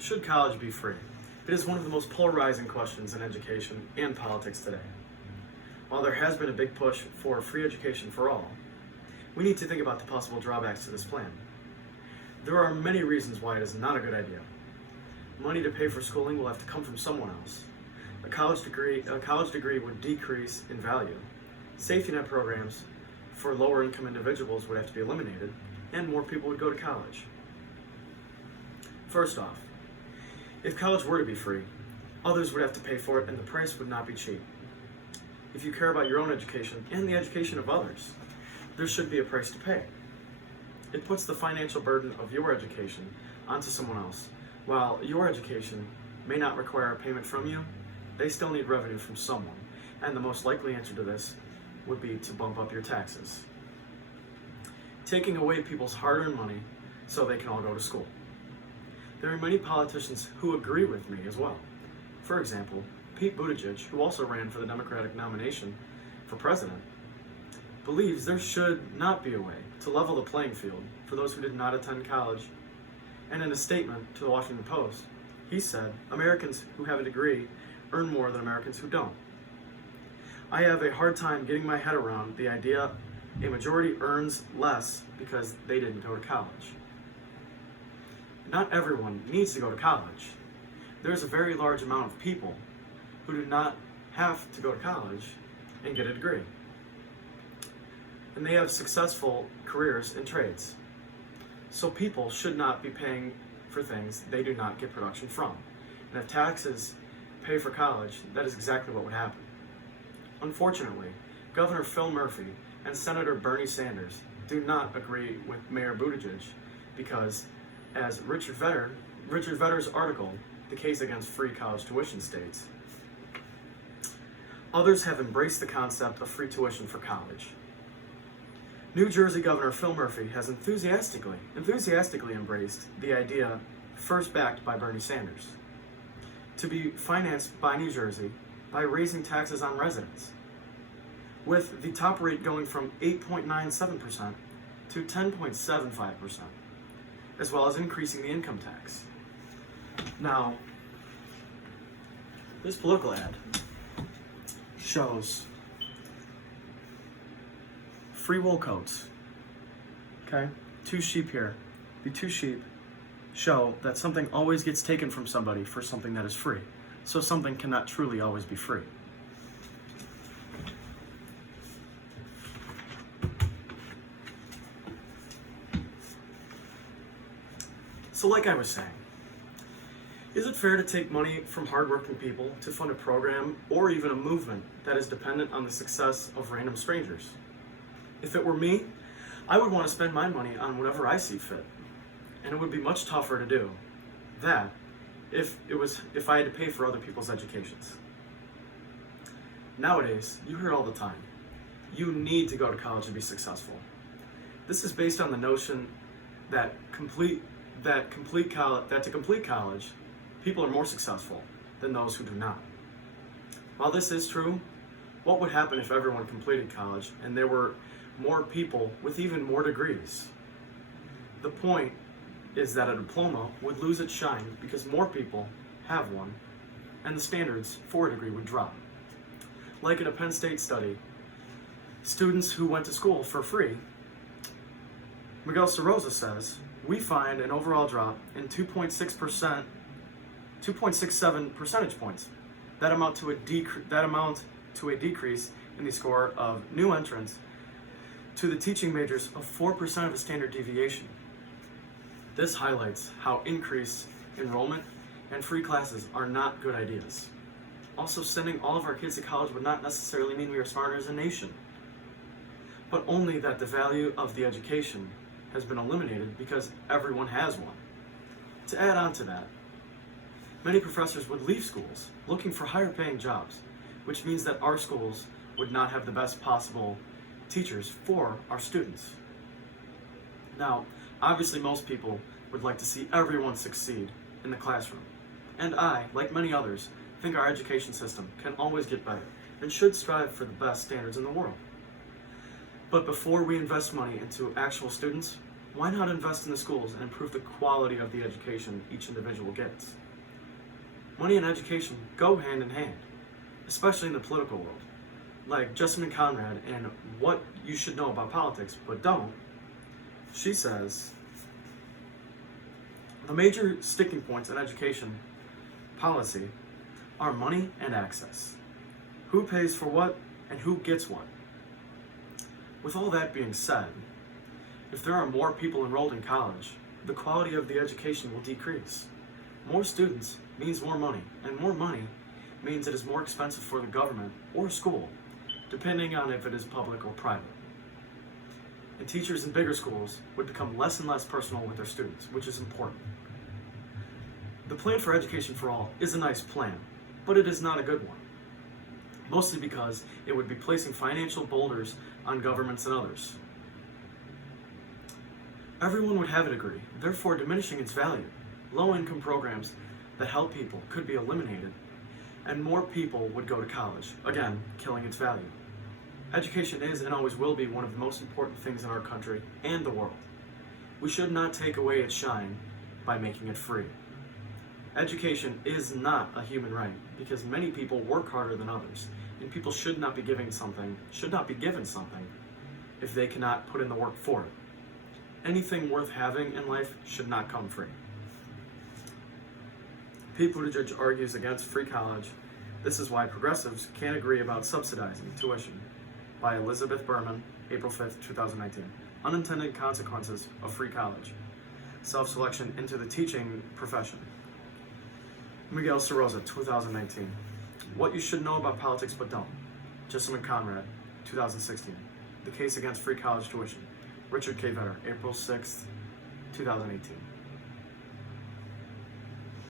Should college be free? It is one of the most polarizing questions in education and politics today. While there has been a big push for free education for all, we need to think about the possible drawbacks to this plan. There are many reasons why it is not a good idea. Money to pay for schooling will have to come from someone else. A college degree would decrease in value. Safety net programs for lower income individuals would have to be eliminated, and more people would go to college. First off, if college were to be free, others would have to pay for it and the price would not be cheap. If you care about your own education and the education of others, there should be a price to pay. It puts the financial burden of your education onto someone else. While your education may not require a payment from you, they still need revenue from someone, and the most likely answer to this would be to bump up your taxes, taking away people's hard-earned money so they can all go to school. There are many politicians who agree with me as well. For example, Pete Buttigieg, who also ran for the Democratic nomination for president, believes there should not be a way to level the playing field for those who did not attend college. And in a statement to the Washington Post, he said, Americans who have a degree earn more than Americans who don't. I have a hard time getting my head around the idea a majority earns less because they didn't go to college. Not everyone needs to go to college. There's a very large amount of people who do not have to go to college and get a degree. And they have successful careers in trades. So people should not be paying for things they do not get production from. And if taxes pay for college, that is exactly what would happen. Unfortunately, Governor Phil Murphy and Senator Bernie Sanders do not agree with Mayor Buttigieg because, as Richard Vedder's article, The Case Against Free College Tuition, states, others have embraced the concept of free tuition for college. New Jersey Governor Phil Murphy has enthusiastically embraced the idea, first backed by Bernie Sanders, to be financed by New Jersey by raising taxes on residents, with the top rate going from 8.97% to 10.75%, as well as increasing the income tax. Now, this political ad shows free wool coats. Okay? Two sheep here. The two sheep show that something always gets taken from somebody for something that is free. So something cannot truly always be free. So like I was saying, is it fair to take money from hardworking people to fund a program or even a movement that is dependent on the success of random strangers? If it were me, I would want to spend my money on whatever I see fit. And it would be much tougher to do that if I had to pay for other people's educations. Nowadays, you hear all the time, you need to go to college to be successful. This is based on the notion that to complete college, people are more successful than those who do not. While this is true, what would happen if everyone completed college and there were more people with even more degrees? The point is that a diploma would lose its shine because more people have one, and the standards for a degree would drop. Like in a Penn State study, students who went to school for free, Miguel Sorosa says, we find an overall drop in 2.67 percentage points. That amount to a decrease in the score of new entrants to the teaching majors of 4% of a standard deviation. This highlights how increased enrollment and free classes are not good ideas. Also, sending all of our kids to college would not necessarily mean we are smarter as a nation, but only that the value of the education has been eliminated because everyone has one. To add on to that, many professors would leave schools looking for higher paying jobs, which means that our schools would not have the best possible teachers for our students. Now, obviously most people would like to see everyone succeed in the classroom, and I, like many others, think our education system can always get better and should strive for the best standards in the world. But before we invest money into actual students, Why not invest in the schools and improve the quality of the education each individual gets? Money and education go hand in hand, especially in the political world. Like Jessamine Conrad in What You Should Know About Politics But Don't, she says, the major sticking points in education policy are money and access. Who pays for what and who gets what? With all that being said, if there are more people enrolled in college, the quality of the education will decrease. More students means more money, and more money means it is more expensive for the government or school, depending on if it is public or private. And teachers in bigger schools would become less and less personal with their students, which is important. The plan for education for all is a nice plan, but it is not a good one. Mostly because it would be placing financial boulders on governments and others. Everyone would have a degree, therefore diminishing its value. Low-income programs that help people could be eliminated, and more people would go to college, again, killing its value. Education is and always will be one of the most important things in our country and the world. We should not take away its shine by making it free. Education is not a human right because many people work harder than others, and people should not be given something if they cannot put in the work for it. Anything worth having in life should not come free. Pete Buttigieg argues against free college. This is why progressives can't agree about subsidizing tuition. By Elizabeth Berman, April 5th, 2019. Unintended Consequences of Free College. Self-selection into the teaching profession. Miguel Soroza, 2019. What You Should Know About Politics But Don't. Jessamine Conrad, 2016. The Case Against Free College Tuition. Richard K. Vedder, April 6th, 2018.